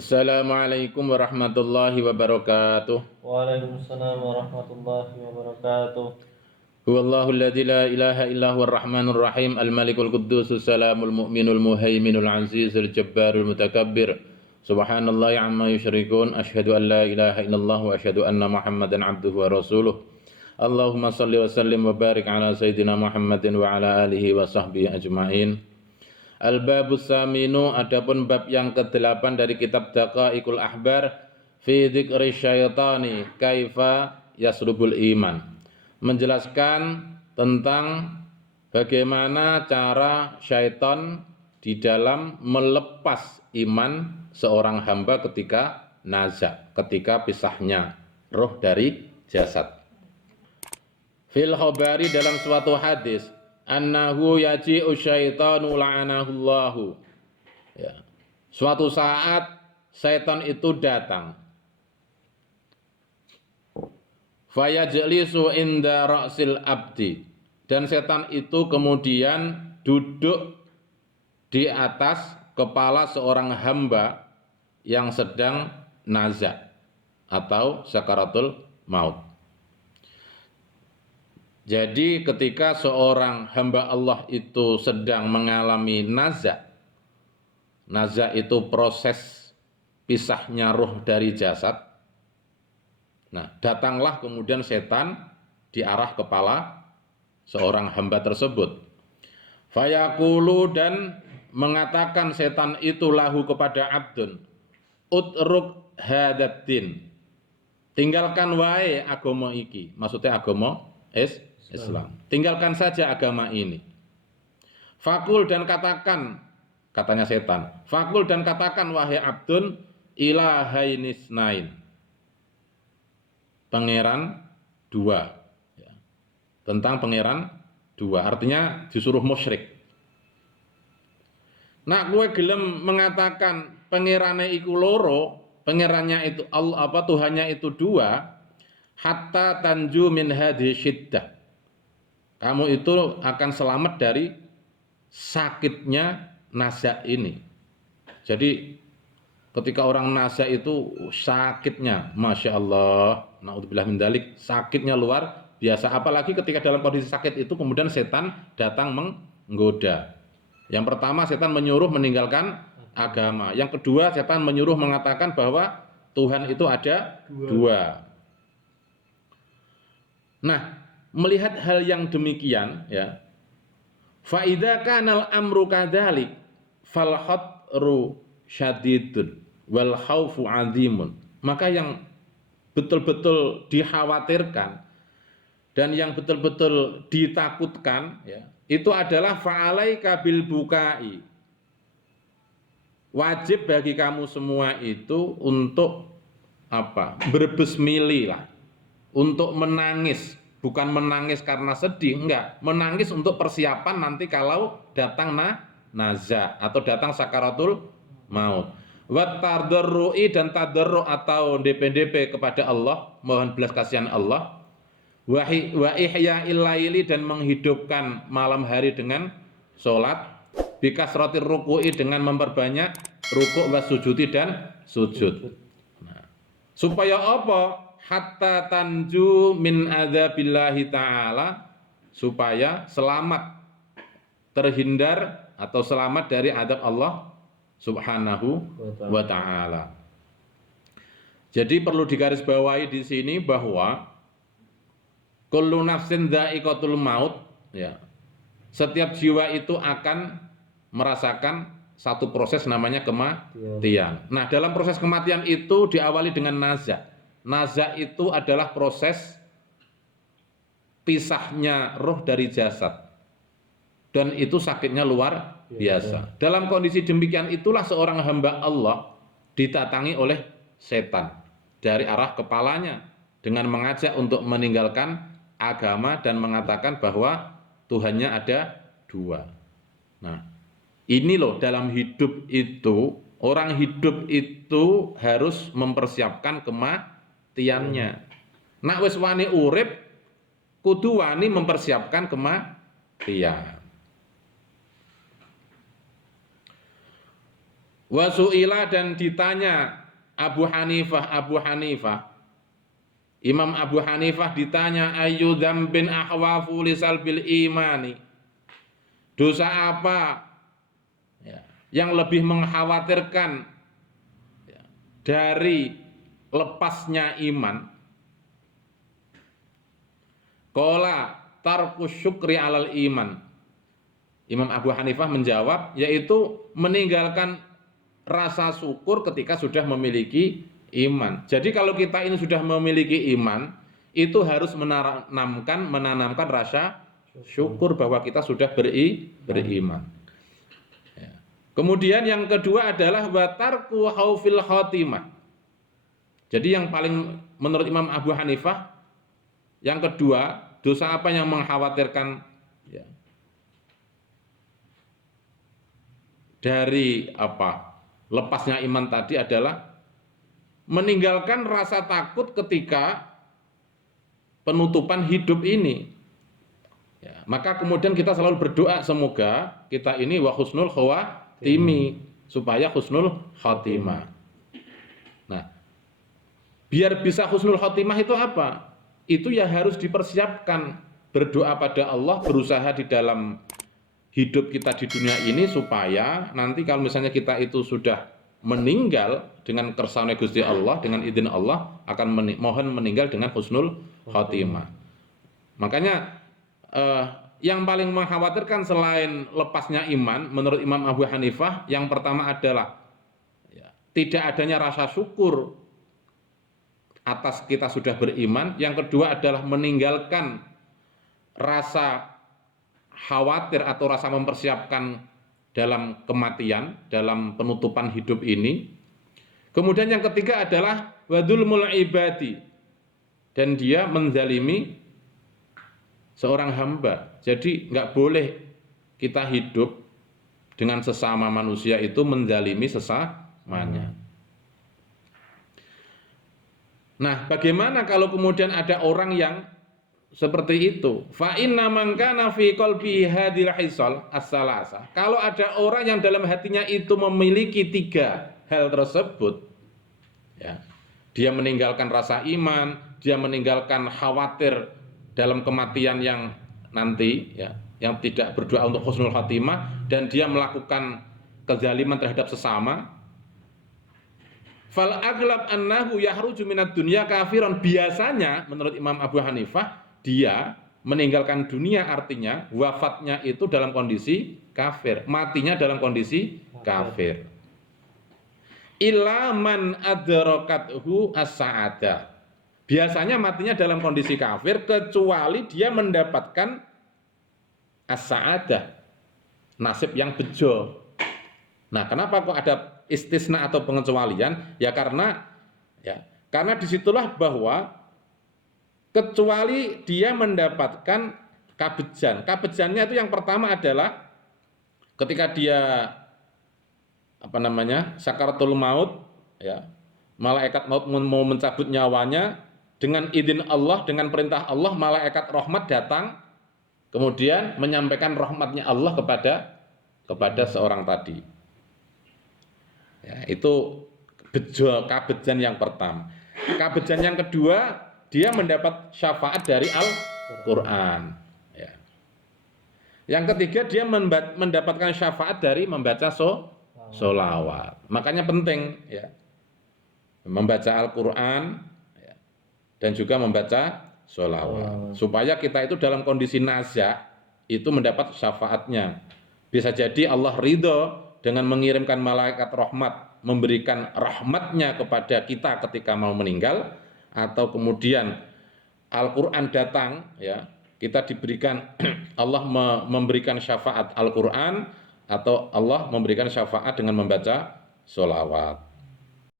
Assalamualaikum warahmatullahi wabarakatuh. Waalaikumsalam warahmatullahi wabarakatuh. Huwallahu alladzi la ilaha illa huwar rahmanur rahim al-malikul quddusus salamul mu'minul muhaiminul azizul jabbarul mutakabbir. Subhanallahi amma yusyrikun. Asyhadu an la ilaha illallah wa asyhadu anna Muhammadan abduhu wa rasuluh. Allahumma salli wa sallim wa barik ala sayyidina Muhammadin wa ala alihi wa sahbihi ajmain. Al-babus saminu, adapun bab yang ke-8 dari kitab Daqaiqul Ahbar fi dzikri syaitani kaifa yasrubul iman. Menjelaskan tentang bagaimana cara syaitan di dalam melepas iman seorang hamba ketika naza, ketika pisahnya roh dari jasad. Fil khabari, dalam suatu hadis, annahu yaji'u syaitanu la'anahullahu, ya. Suatu saat syaitan itu datang, fayajlisu inda ra'sil abdi, dan setan itu kemudian duduk di atas kepala seorang hamba yang sedang naza atau sakaratul maut. Jadi ketika seorang hamba Allah itu sedang mengalami naza itu proses pisahnya ruh dari jasad. Nah, datanglah kemudian setan di arah kepala seorang hamba tersebut. Fayaqulu, dan mengatakan setan itu lahu kepada abdun, utruk hadatin, tinggalkan wae agama iki, maksudnya agama Islam. Tinggalkan saja agama ini. Fakul, dan katakan, katanya setan, fakul, dan katakan wahai abdun, ilahainisnain, pangeran dua, ya. Tentang pangeran dua, artinya disuruh musyrik. Nak gue gelem mengatakan pangerane iku loro, pangerannya itu Allah, Tuhannya itu dua, hatta tanju min hadhi syiddah, kamu itu akan selamat dari sakitnya naza ini. Jadi ketika orang naza itu sakitnya, masya Allah, naudzubillah min dzalik, sakitnya luar biasa. Apalagi ketika dalam kondisi sakit itu kemudian setan datang menggoda. Yang pertama, setan menyuruh meninggalkan agama. Yang kedua, setan menyuruh mengatakan bahwa Tuhan itu ada dua. Nah, melihat hal yang demikian, ya, fa idza kana al-amru kadzalik fal khatru syadidun wal khaufu azimun, maka yang betul-betul dikhawatirkan dan yang betul-betul ditakutkan, ya, itu adalah fa'alaika bil bukai, wajib bagi kamu semua itu untuk apa? Berbesmili lah, untuk menangis. Bukan menangis karena sedih, enggak. Menangis untuk persiapan nanti kalau datang naza atau datang sakaratul maut. Wa tadarrui, dan tadarru atau DP kepada Allah, mohon belas kasihan Allah. Wa ihya'il laili, dan menghidupkan malam hari dengan salat. Bikasratir ruku'i, dengan memperbanyak rukuk, wa sujudi, dan sujud. Nah, supaya apa? Hatta tanju min adzabillahi ta'ala, supaya selamat, terhindar atau selamat dari adab Allah subhanahu wa ta'ala. Jadi perlu digarisbawahi di sini bahwa kullu nafsin dha'iqatul maut, ya, setiap jiwa itu akan merasakan satu proses namanya kematian. Nah, dalam proses kematian itu diawali dengan naza. Naza itu adalah proses pisahnya roh dari jasad, dan itu sakitnya luar biasa. Dalam kondisi demikian itulah seorang hamba Allah didatangi oleh setan dari arah kepalanya dengan mengajak untuk meninggalkan agama dan mengatakan bahwa Tuhannya ada dua. Nah, ini loh, dalam hidup itu, orang hidup itu harus mempersiapkan kematiannya. Nak wis wani urip, kudu wani mempersiapkan kematian. Wasu'ila, dan ditanya Abu Hanifah, Imam Abu Hanifah ditanya, ayu dzambin ahwafu lisalbil imani, dosa apa ya, yang lebih mengkhawatirkan ya, dari lepasnya iman? Qala tarkus syukri alal iman. Imam Abu Hanifah menjawab, yaitu meninggalkan rasa syukur ketika sudah memiliki iman. Jadi kalau kita ini sudah memiliki iman, itu harus menanamkan rasa syukur bahwa kita sudah beriman. Ya. Kemudian yang kedua adalah watarku haufil khotimah. Jadi yang paling menurut Imam Abu Hanifah, yang kedua, dosa apa yang mengkhawatirkan ya, dari lepasnya iman tadi adalah meninggalkan rasa takut ketika penutupan hidup ini. Ya, maka kemudian kita selalu berdoa semoga kita ini wa husnul khawatimi, supaya husnul khatimah. Nah, biar bisa husnul khatimah itu apa? Itu ya harus dipersiapkan, berdoa pada Allah, berusaha di dalam hidup kita di dunia ini supaya nanti kalau misalnya kita itu sudah meninggal dengan kersane Gusti Allah, dengan izin Allah akan mohon meninggal dengan husnul khatimah. Makanya yang paling mengkhawatirkan selain lepasnya iman menurut Imam Abu Hanifah, yang pertama adalah ya, tidak adanya rasa syukur atas kita sudah beriman. Yang kedua adalah meninggalkan rasa khawatir atau rasa mempersiapkan dalam kematian, dalam penutupan hidup ini. Kemudian yang ketiga adalah wadulmul ibadi, dan dia menzalimi seorang hamba. Jadi nggak boleh kita hidup dengan sesama manusia itu menzalimi sesamanya. Nah, bagaimana kalau kemudian ada orang yang seperti itu? Fa inna man kana fi qalbi hadhil hisal as-salasa. Kalau ada orang yang dalam hatinya itu memiliki tiga hal tersebut, ya, dia meninggalkan rasa iman, dia meninggalkan khawatir dalam kematian yang nanti, ya, yang tidak berdoa untuk husnul khatimah, dan dia melakukan kezaliman terhadap sesama. Fal aglab annahu yahruju minad dunya kafiran. Biasanya menurut Imam Abu Hanifah, dia meninggalkan dunia artinya wafatnya itu dalam kondisi kafir, matinya dalam kondisi kafir. Illa man adrakathu as-sa'adah. Biasanya matinya dalam kondisi kafir kecuali dia mendapatkan as-sa'adah, nasib yang bejo. Nah, kenapa kok ada istisna atau pengecualian? Ya karena disitulah bahwa kecuali dia mendapatkan kabejan. Kabejannya itu yang pertama adalah ketika dia sakaratul maut, ya, malaikat maut mau mencabut nyawanya, dengan izin Allah, dengan perintah Allah, malaikat rahmat datang kemudian menyampaikan rahmatnya Allah kepada seorang tadi. Ya, itu kabejan yang pertama. Kabejan yang kedua, dia mendapat syafaat dari Al-Qur'an. Ya. Yang ketiga, dia mendapatkan syafaat dari membaca sholawat. Makanya penting, ya, membaca Al-Qur'an, ya, dan juga membaca sholawat, supaya kita itu dalam kondisi nazak itu mendapat syafaatnya. Bisa jadi Allah ridho dengan mengirimkan malaikat rahmat, memberikan rahmatnya kepada kita ketika mau meninggal, atau kemudian Al-Qur'an datang, ya, kita diberikan Allah memberikan syafaat Al-Qur'an, atau Allah memberikan syafaat dengan membaca sholawat.